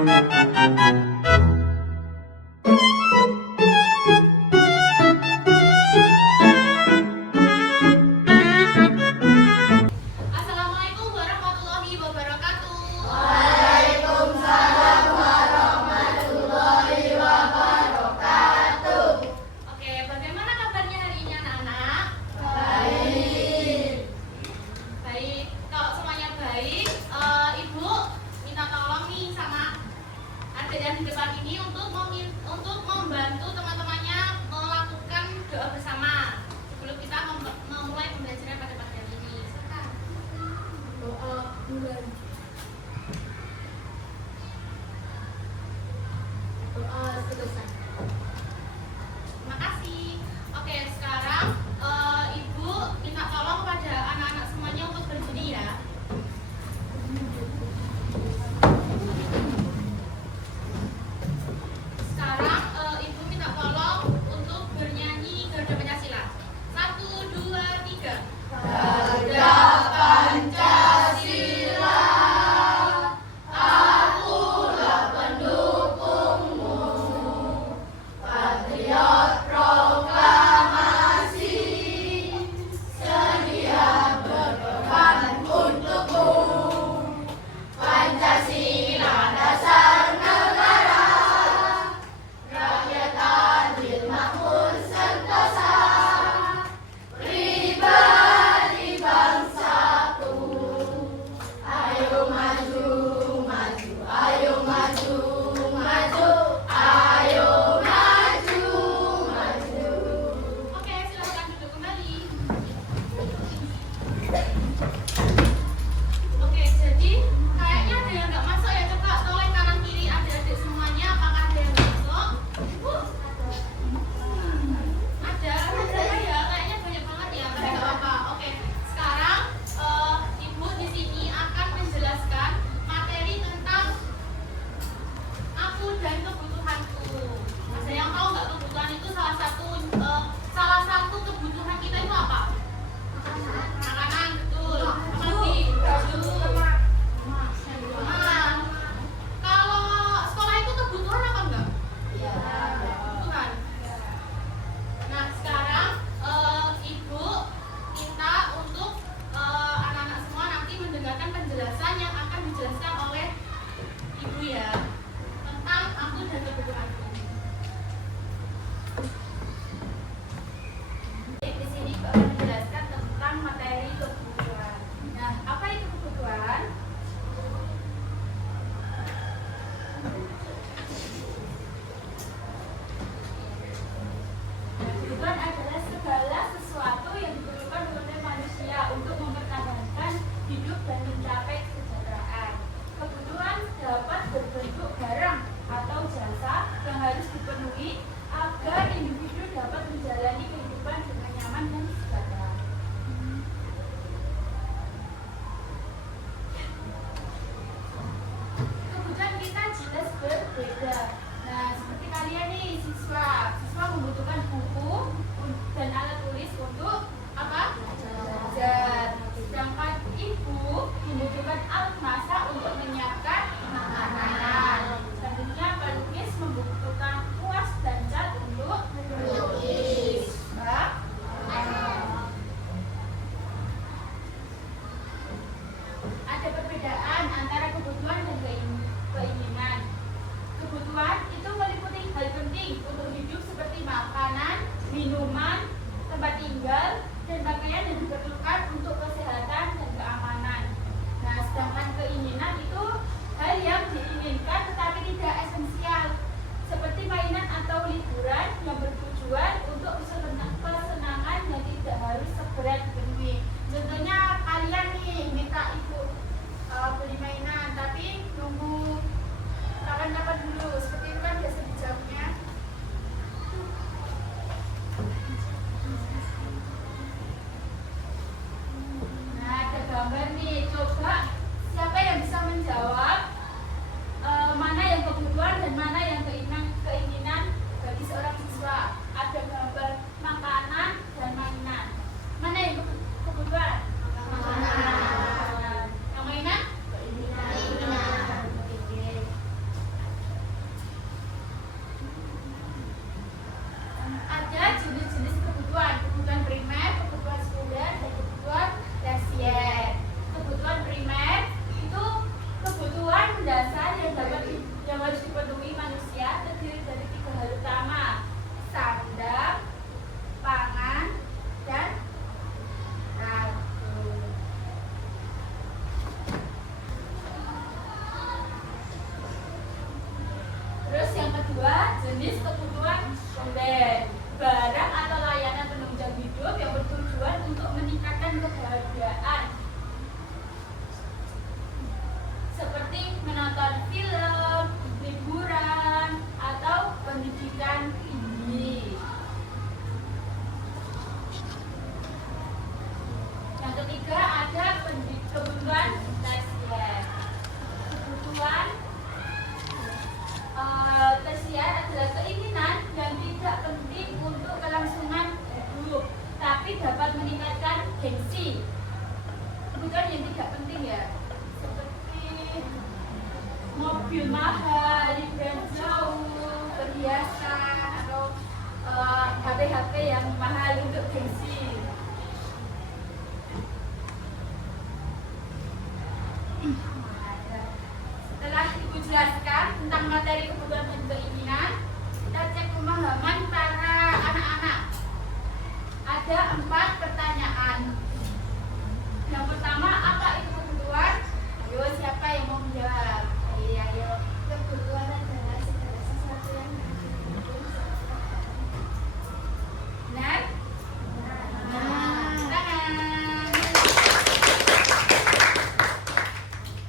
Assalamualaikum warahmatullahi wabarakatuh. Waalaikumsalam warahmatullahi wabarakatuh. Oke, bagaimana kabarnya hari ini anak-anak? Baik. Baik. Kalau semuanya baik, Ibu minta tolong nih sama adik yang di depan ini untuk membantu teman-temannya melakukan doa bersama sebelum kita memulai pembelajaran pada pagi hari ini. Silakan. Doa bulan. Doa selesai. Terima kasih. Oke, sekarang Ibu minta tolong pada anak-anak semuanya untuk berdiri ya. Sekarang Ibu minta tolong untuk bernyanyi Garuda Pancasila. 1, 2, 3. Garuda Pancasila, akulah pendukungmu, patriot proklamasi, sedia berkorban untukmu. Pancasila dasar negara, rakyat adil makmur sentosa, pribadi bangsaku. Ayo maju, maju, ayo maju, maju, ayo maju, maju. Oke, silakan duduk kembali. Oke, jadi kayaknya ada yang nggak masuk ya. Coba tolong kanan kiri adik-adik semuanya. Apakah ada yang nggak masuk? Ibu? Ada ya? Kayaknya banyak banget ya. Tapi nggak apa-apa. Oke, sekarang Ibu di sini akan menjelaskan materi tentang aku dan kebutuhanku. Ada yang tahu nggak kebutuhan itu salah satu kebutuhan kita itu apa? Makanan, betul. Apa lagi? Baju. Rumah. Kalau sekolah itu kebutuhan apa enggak? Kebutuhan. Nah, sekarang Ibu minta untuk anak-anak semua nanti mendengarkan penjelasan yang akan dijelaskan oleh Ibu ya tentang aku dan kebutuhanku. Di sini akan menjelaskan tentang materi kebutuhan. Nah, apa itu kebutuhan? Kebutuhan adalah segala sesuatu yang diperlukan oleh manusia untuk mempertahankan hidup dan mencapai kesejahteraan. Kebutuhan dapat berbentuk barang atau jasa yang harus dipenuhi agar individu dapat menjalani kehidupan dengan nyaman dan sejahtera. Kebutuhan kita jelas berbeda. Nah, seperti kalian nih siswa membutuhkan buku dan alat tulis untuk apa? Belajar. Sedangkan ibu membutuhkan alat masak untuk menyiapkan makanan. Selanjutnya pelukis membutuhkan kuas dan cat untuk melukis. Ada perbedaan antara kebutuhan dan keinginan. Kebutuhan itu meliputi hal penting untuk hidup seperti makanan, minum, yang harus dipenuhi manusia terdiri dari 3 hal utama: sandang, pangan, dan rambut. Terus yang kedua, jenis kebutuhan sekunder, barang atau layanan penunjang hidup yang bertujuan untuk meningkatkan kebahagiaan, seperti menonton film, liburan, atau pendidikan tinggi. Yang ketiga ada kebutuhan tersier. Kebutuhan tersier adalah keinginan yang tidak penting untuk kelangsungan hidup, tapi dapat meningkatkan gengsi. Kebutuhan yang tidak penting ya, seperti mobil mahal, liburan jauh, perhiasan, atau HP-HP yang mahal untuk gengsi. Setelah Ibu jelaskan tentang materi kebutuhan dan keinginan, kita cek pemahaman para anak-anak. Ada 4 pertanyaan. Yang pertama, apa itu kebutuhan? Ayo, siapa yang mau menjawab? Ayo. Kebutuhan adalah segala sesuatu yang Benar? Tangan.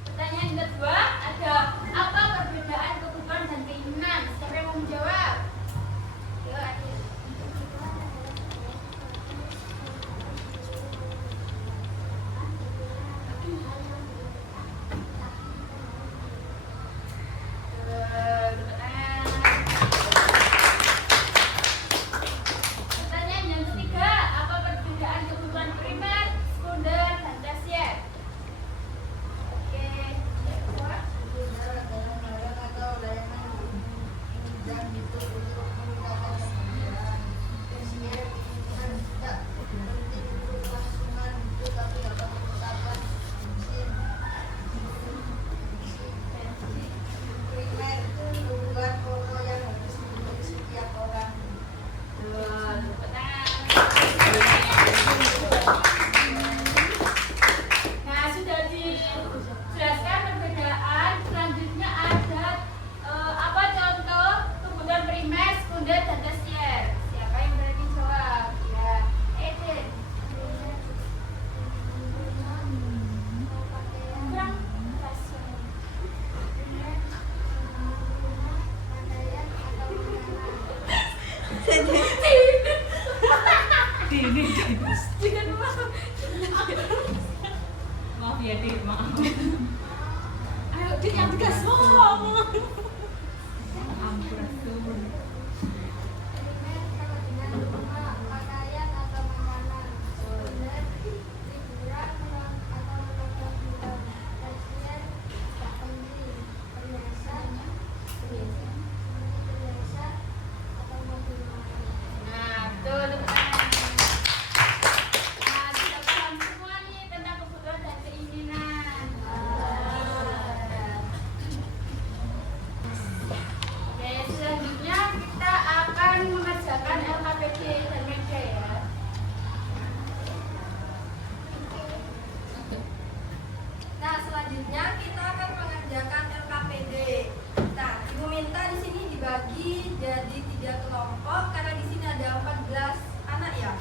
Pertanyaan yang kedua, ada apa perbedaan kebutuhan dan keinginan? Siapa yang mau menjawab? Ayo, Adil. Pertanyaan yang ketiga, apa perbedaan kebutuhan primer, sekunder, dan tersier? Oke, siapa? Kebutuhan adalah barang atau layanan penunjang hidup untuk meningkatkan kebahagiaan. Tersier keinginan tidak penting untuk kelangsungan hidup tapi dapat meningkatkan fungsi. Primer itu kebutuhan pokok yang harus dimiliki setiap orang. Nah, sudah dijelaskan perbedaan. Selanjutnya ada apa contoh kebutuhan primer, sekunder, dan tersier. Siapa yang berani jawab? Ya, Eden. Kurang pasang. Maaf ya, Dit, maaf. Ayo, Dit, yang tegas ngomong. Ampun. Pakaian atau makanan. Sekunder, liburan atau menonton film. Tersier, perhiasan atau mobil mahal. Nah, betul. Nah, sudah paham semua nih tentang kebutuhan dan keinginan. Oke, selanjutnya kita akan mengerjakan LKPD dan meja ya. Nah, selanjutnya kita akan mengerjakan LKPD. Nah, Ibu minta di sini dibagi jadi 3 kelompok karena di sini ada 14 anak ya.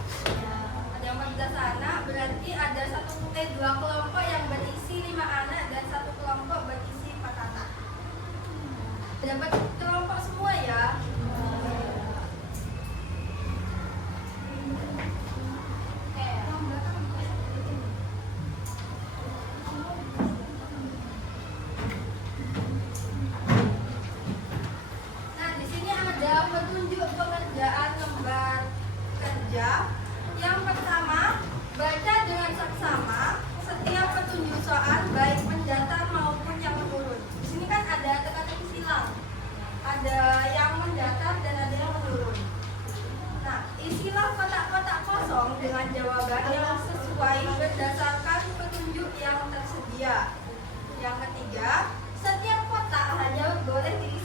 Ada 14 anak, berarti ada 2 kelompok yang berisi 5 anak dan 1 kelompok berisi 4 anak. Dapat kelompok semua ya. Nah, di sini ada petunjuk pengerjaan lembar kerja. Yang pertama, baca dengan saksama setiap petunjuk soal baik mendatar maupun yang menurun. Di sini kan ada teka-teki silang. Ada yang mendatar dan ada yang menurun. Nah, isilah kotak-kotak kosong dengan jawaban yang sesuai berdasarkan petunjuk yang tersedia. Yang ketiga, setiap kotak hanya boleh diisi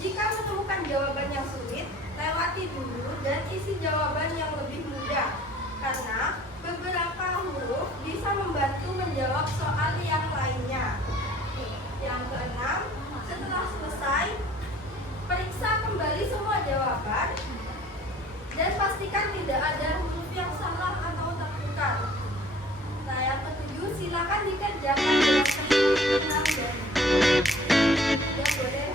jika menemukan jawaban yang sulit, lewati dulu dan isi jawaban yang lebih mudah. Karena beberapa huruf bisa membantu menjawab soal yang lainnya. Yang keenam, setelah selesai, periksa kembali semua jawaban dan pastikan tidak ada huruf yang salah atau tertukar. Nah, yang ketujuh, silakan dikerjakan dengan tenang dan tidak boleh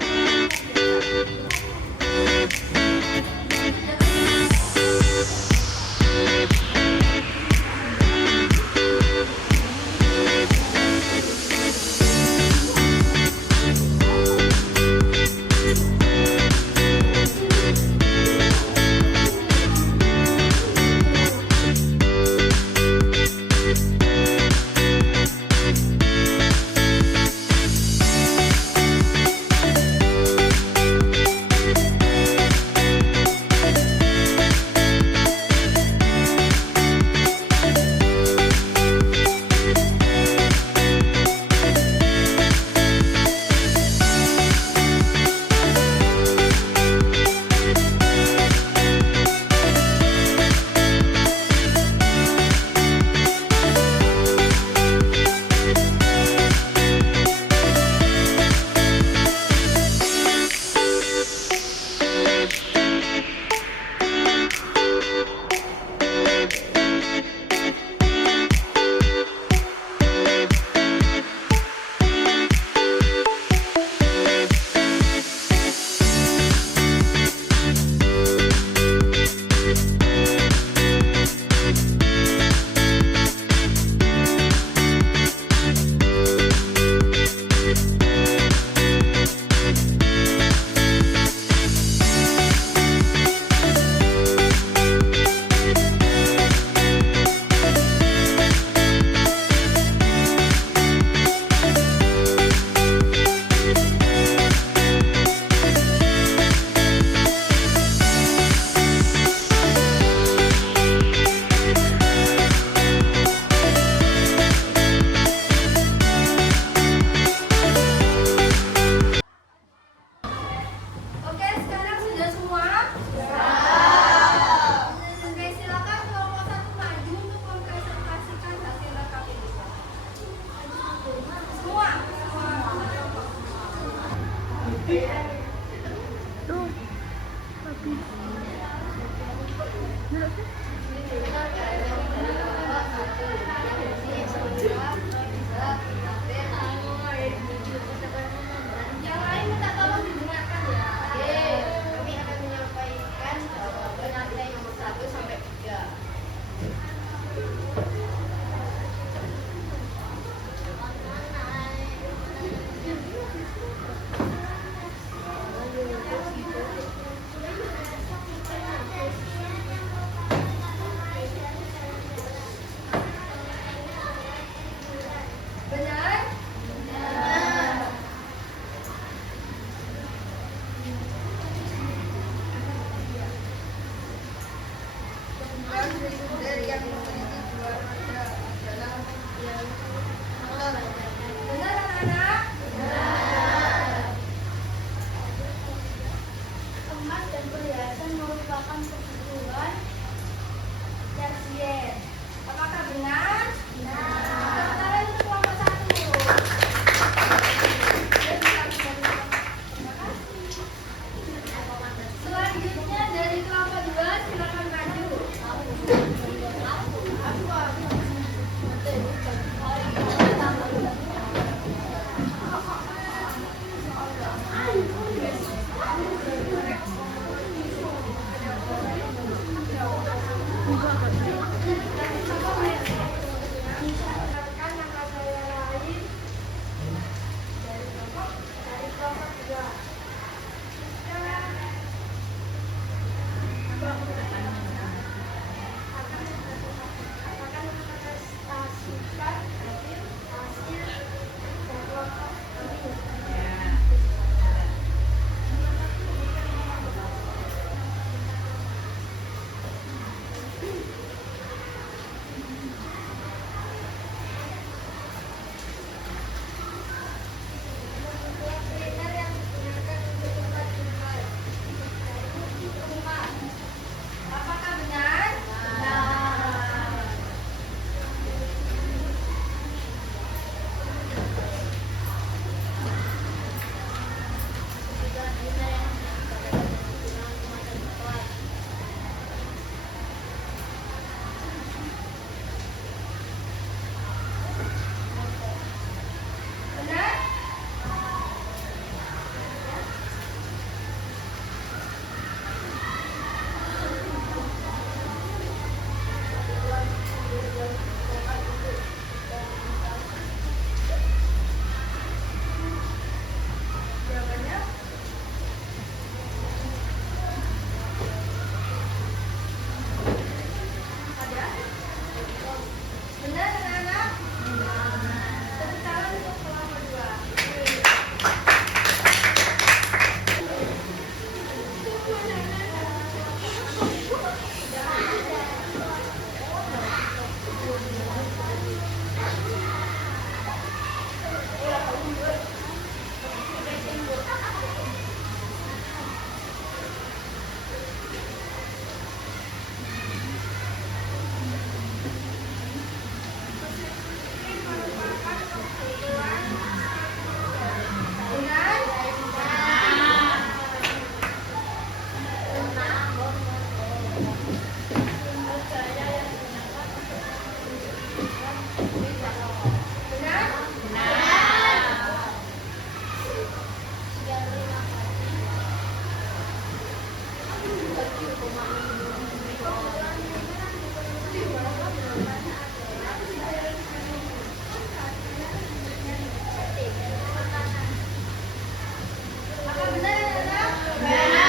Apa benar ya, Nana?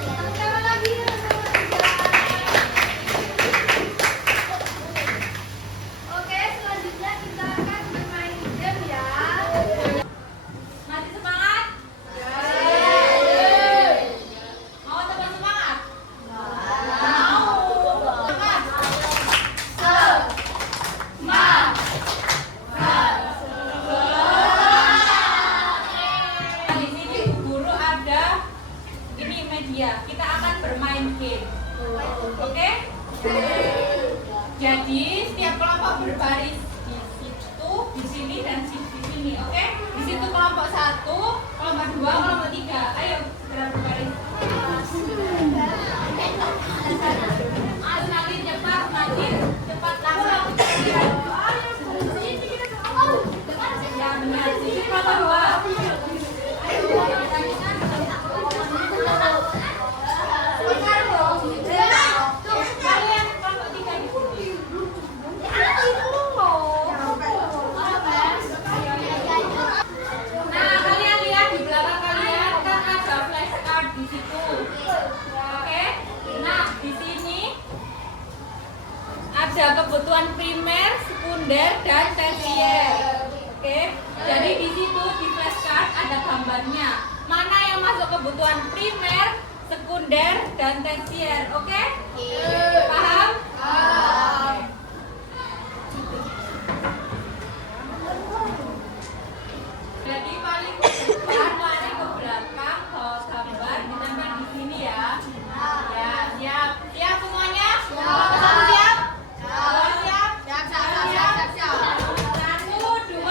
Sama-sama lagi, Oke, selanjutnya kita akan bermain game ya. Masih semangat? Mau tambah semangat? Di sini Bu Guru ada ini media. Kita akan bermain game. Oke? Jadi setiap kelompok berbaris di situ, di sini dan di sini. Oke? Di situ kelompok 1, kelompok 2, kelompok 3. Ayo segera berbaris. Nanti cepat, nanti cepat langsung. Ya benar. Sini kelompok 2. Kalian kelompok 3 di sini. Nah, kalian lihat di belakang kalian kan ada flashcard di situ. Oke? Nah, di sini ada kebutuhan primer, sekunder, dan tersier. Oke? Jadi di situ di flashcard ada gambarnya. Mana yang masuk kebutuhan primer, sekunder, dan tersier. Oke? Paham? Oke. Jadi paling ke depan, lari ke belakang, bawa gambar, ditempel di sini ya. Ya, siap. Siap semuanya? Kelompok 1 siap? Siap? Siap? 1, 2, 3.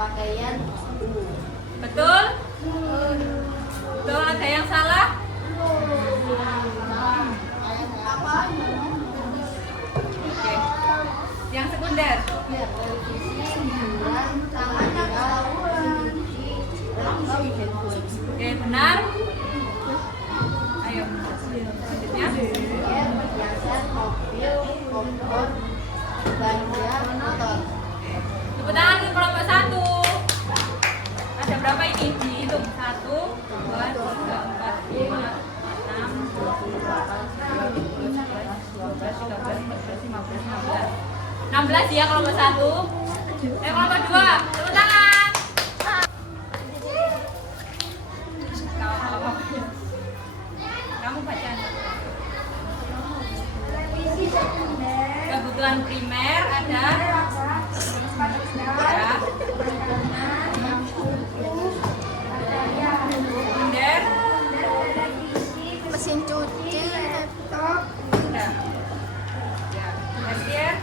Pakaian Betul? Betul, ada yang salah? Oke. Yang sekunder? Oke, benar? Ayo, selanjutnya. Tepuk tangan ke kelompok 1. Ada berapa ini? Dihitung. 1, 2, 3, 4, 5, 6, 16 ya kelompok 1. Kelompok 2. Tepuk tangan. Kamu baca. Kebutuhan primer ada ya. Sekunder mesin cuci, laptop, udah. Ya. Tersier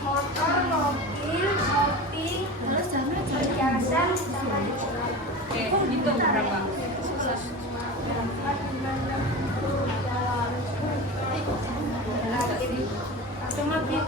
motor, mobil, shopping, terus perhiasan, oke, hitung berapa? langsung lagi.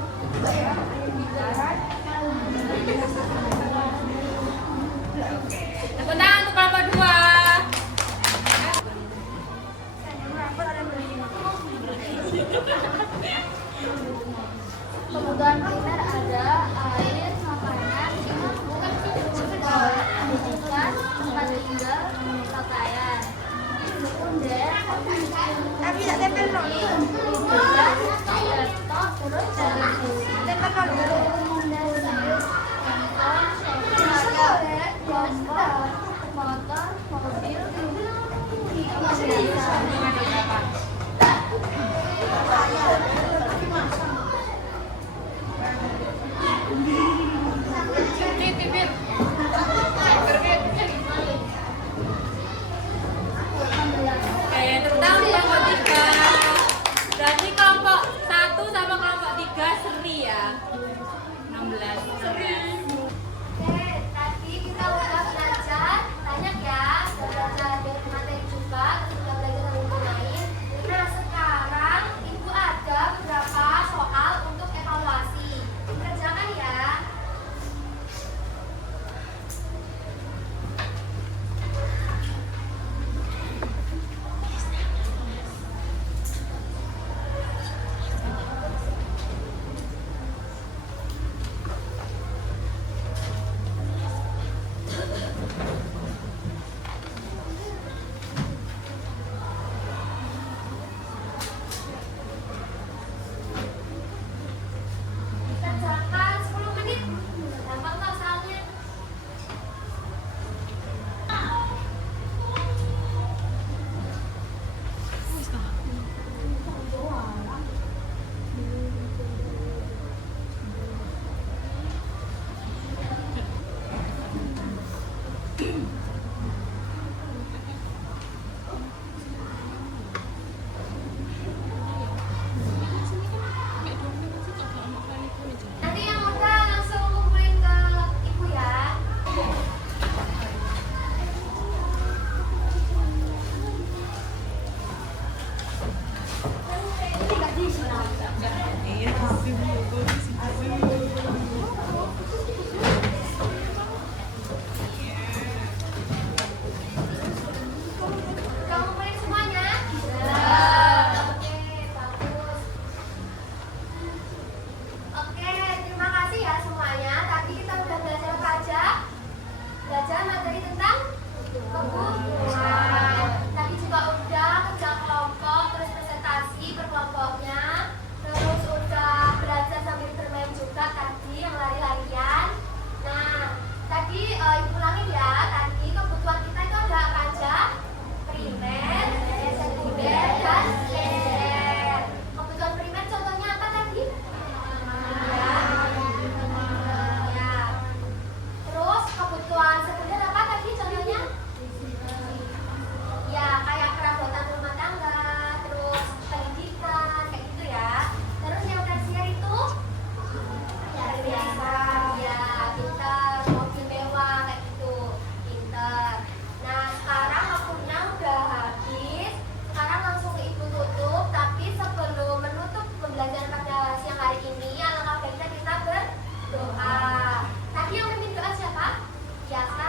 Ya,